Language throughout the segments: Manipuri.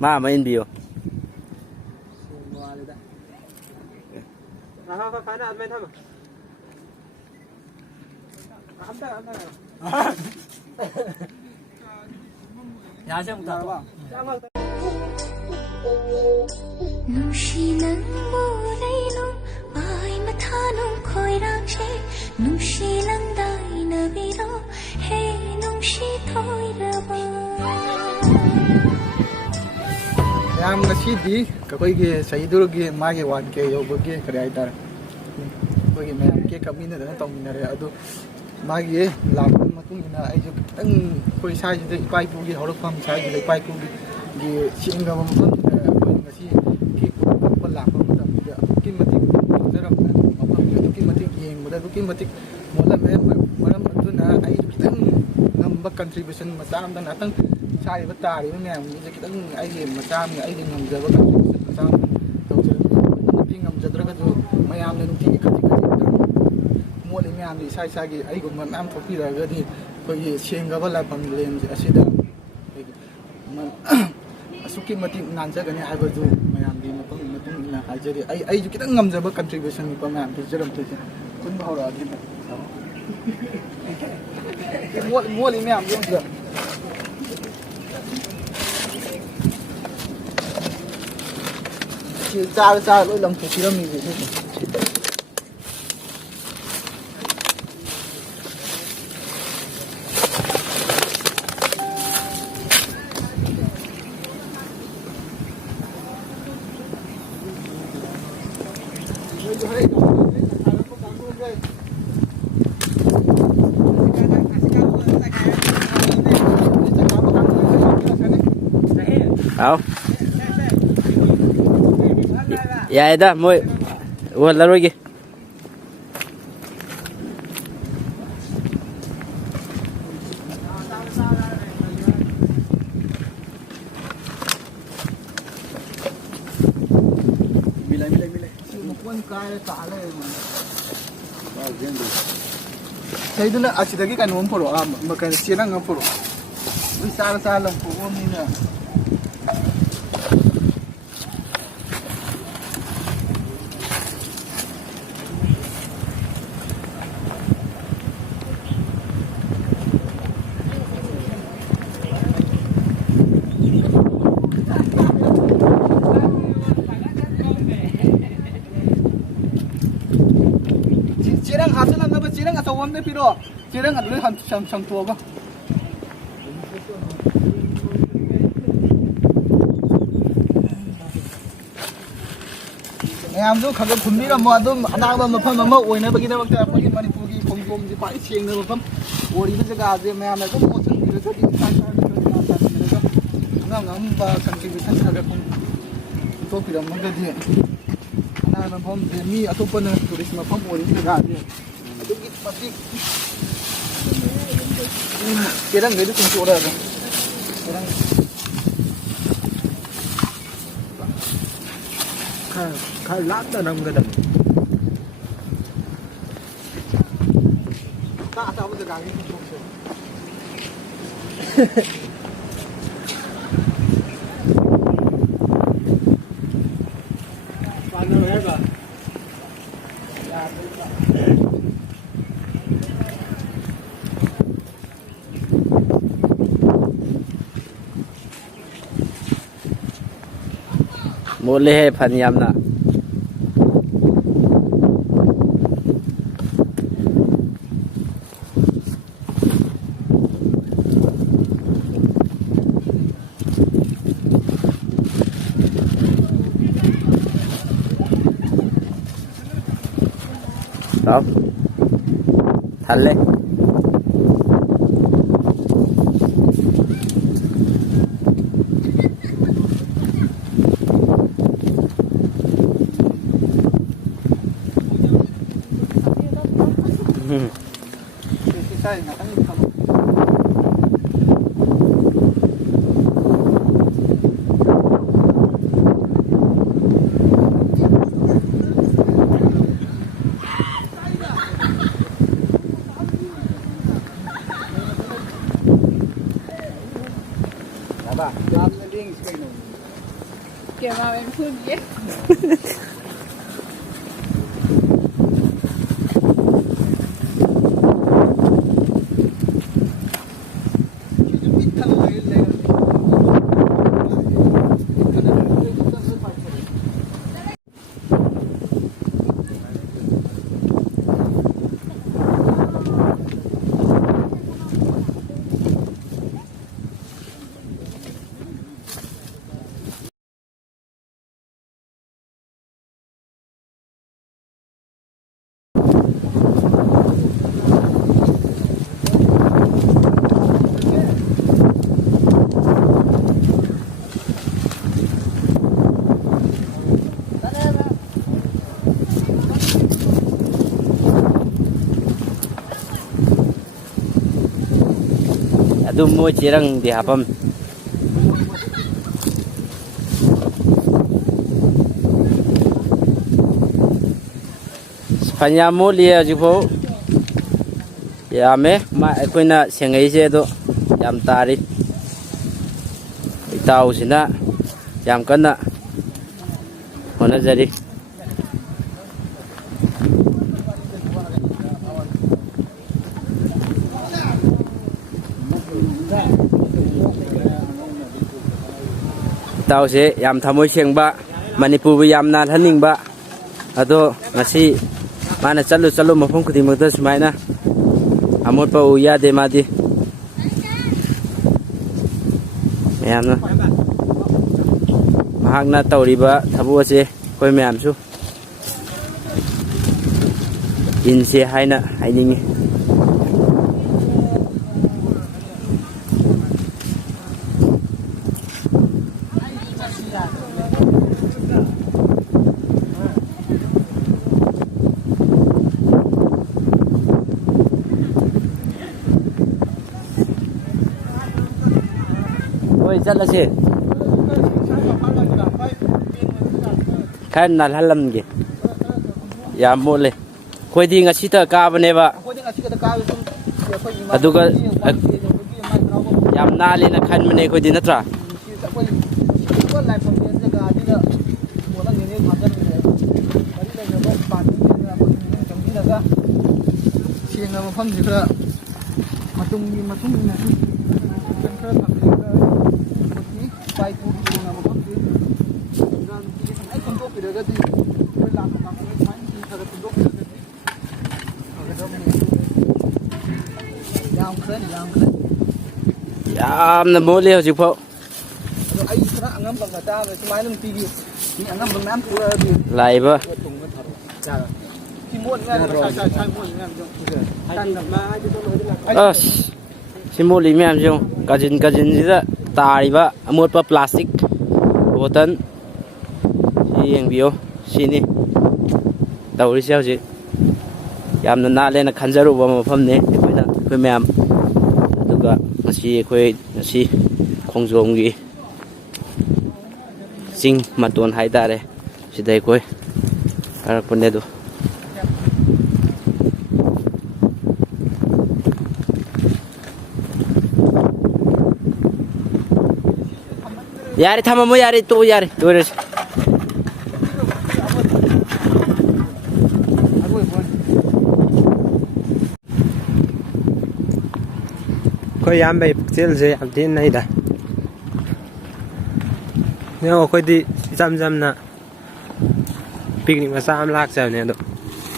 ma in bio Yang ngasidi kakoi ke sayidur ke mage wan ke yogo ke kare aitar koi me ke kamina da tong mina re adu mage lam matung ina ai ju tang koi sai ju pai pu gi horok pam sai ju pai pu gi singa bam pam koi ngasi ki ko la pam da ki mati jaram na pam ki mati yeng da ki mati mola me maram adu na ai tang ngam ba contribution ma sam da na tang sai ba ta ri me ngam ni ki tang ai ge ma sam ni ai ge ngam ja ba contribution ma sam to je ki ngam ja dra ga ju mayam le nu ki khati khati mo le me am ni sai sai ge ai gum ma am thopi ra ga di ko ye cheng ga ba la pam lem asida man asuki mati nan ja ga ni ai ba ju mayam di ma pam matung na ha je ai ju ki tang ngam ja ba contribution ni pa ma am je ram te kun ba ra di mo le me am yo ja cha lỗi lòng của chị mình vậy thôi. Không. Ya dah, moi. Wah, lalu lagi. Milai. Mukuan kaya kala man. Saya itu nak asyik lagi kan umpur makan siang umpur. Besar lang po ni na. Cirang atau warna piro? Cirang ada lihat sang tua apa? Yang tu kalau bumi ramah tu anak ramah apa Oire bagi dia waktu apa ni Manipur ki KHONGJOM di Pak Siang ni apa? Oire tu jaga aje, macam tu macam tu tu di sana ngam ba contribution agak pun tu pira mangga dia. Anak ramah ni atau pun turis ramah Oire tu jaga aje. Adukki Matik. Kirang gede kunci ora ada. Kirang. Kal lata nam gadam. Tak tahu apa lagi kunci. Mana berapa? Boleh paniam nak. Đó. Thành lên. เกี่ยวมาเป็นพูดเยอะ Adu mo cirang di hapam. Spanya mo liya jibo. Ya me ma ekoi na sengai je do yam tari. Itau sina yam kana. Hona jari. Tao sẽ yam Thamoi siang ba Manipur yam na thaning ba ado ngasi mana chalu mafum khudi mata sumaina amot pa uya de madi yam na mahak na tawriba thabu ase koi mayam su in se haina hainingi rất là gì cái nào halam gì ya mua lên khôi đi ngay xịt cá bên này ba aduga yam na lên khăn bên này khôi đi nát ra siang là một phong gì cơ mà tung này yam na mua liều chịu phụ lại ba xin mua lý mềm chung cái gì gì đó tài ba một ba plastic bottle si yang bio sini tàu đi sao chứ yam na lên là khăn zaru ba mà phẩm này khơi mềm aduga ngasi khơi ngasi khongjom gi sing maton haidare sidai khơi karak punde do yari thamamu yari to yari dore khoi yam bay tel je am tin nai da neo khoi di jam na picnic ma sam lak cha ne do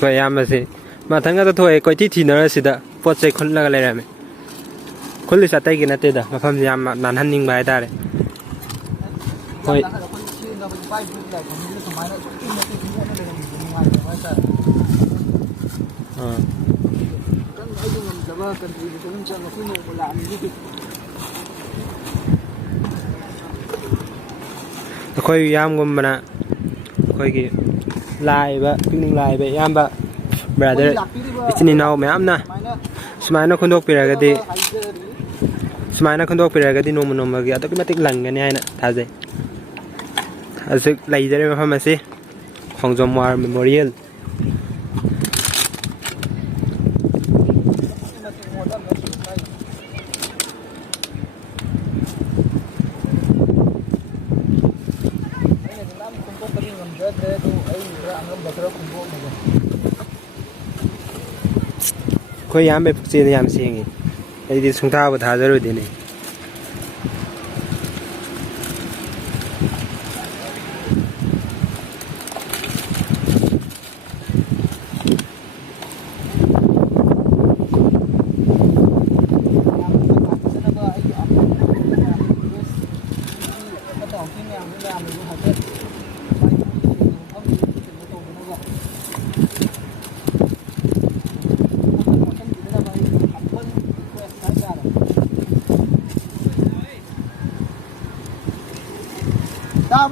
khoi yam ma se ma thanga da thoi koi ti thi na si da pot chai khon la le ra me khol li sa tai ki na te da ma pham yam nan han ning bai da re khoi khoi yam gom bana khoi ki lai ba picnic lai ba yam ba brother itini naw me amna smaina khondok pira ga di nom ga adukki matik lang ga ni aina thajai azuk lai jare ma pharmacy KHONGJOM WAR MEMORIAL ꯉꯝꯖꯗ꯭ꯔꯦ ꯑꯗꯨ ꯑꯩ ꯈꯔ ꯑꯉꯝꯕ ꯈꯔ ꯈꯨꯝꯗꯣꯛꯅꯕ ꯑꯩꯈꯣꯏ ꯏꯌꯥꯝꯕꯩ ꯄꯨꯛꯆꯦꯜꯗ ꯌꯥꯝ ꯁꯦꯡꯉꯤ ꯑꯩꯗꯤ ꯁꯨꯡꯊꯥꯕꯨ ꯊꯥꯖꯔꯨꯗꯦꯅꯦ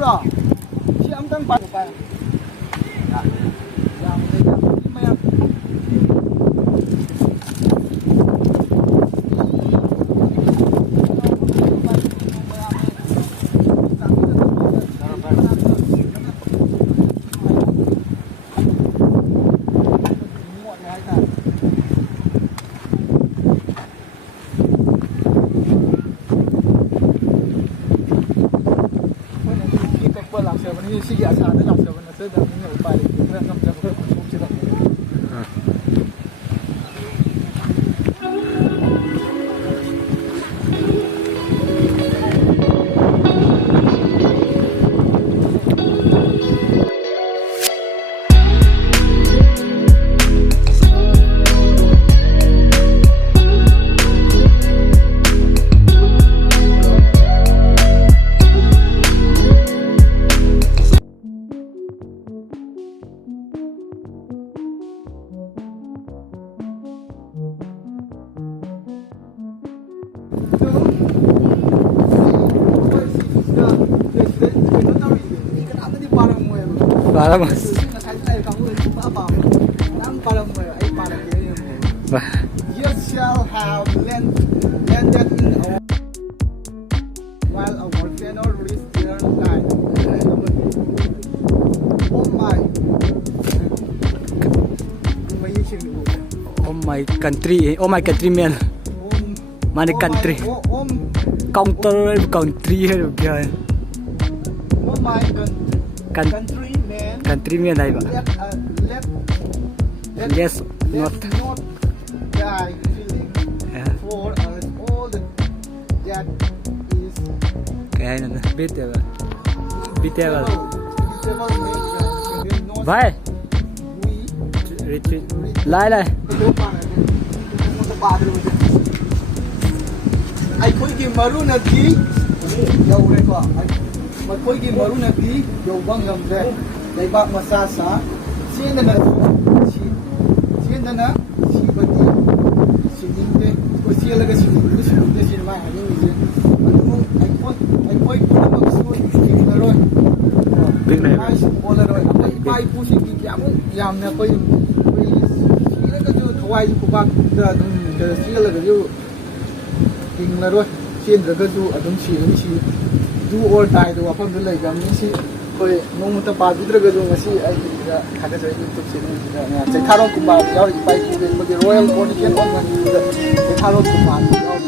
Bro, si amtang pa pa. Sige asal ada laksa benda sedang ini upaya kita nak mencapai objek kita. Parang mas. You shall have landed in our while our volcano reached their line. Oh my country, oh my countrymen. Many country. Counter country here. Oh my countrymen này vậy. Yes, not die feeling for us all that is. Cái này biết rồi. Biết rồi. Vai. Retreat. Lại lại. Ai khối kim maru na tí dầu đây có mà khối kim maru na tí dầu băng ngầm đây đây bác mà xa xa xin đây là xin đây là xin bật đi xin đi đây có xin là cái xin mai hay như thế mà đúng anh khối cũng là một số chuyện là rồi biết này ai cũng là rồi anh bay cũng xin đi giảm nè coi xin là cái chỗ thoại của bác là xin là cái chỗ kinh là rồi trên rồi cái du ở trong chỉ du or die do apa bila jam ni si koi nong ta pa bidra ga do ngasi ai ga khaga jai youtube channel ya chai tharo kumba yaw pai ku ge ko royal coronation on ngani chai tharo kumba yaw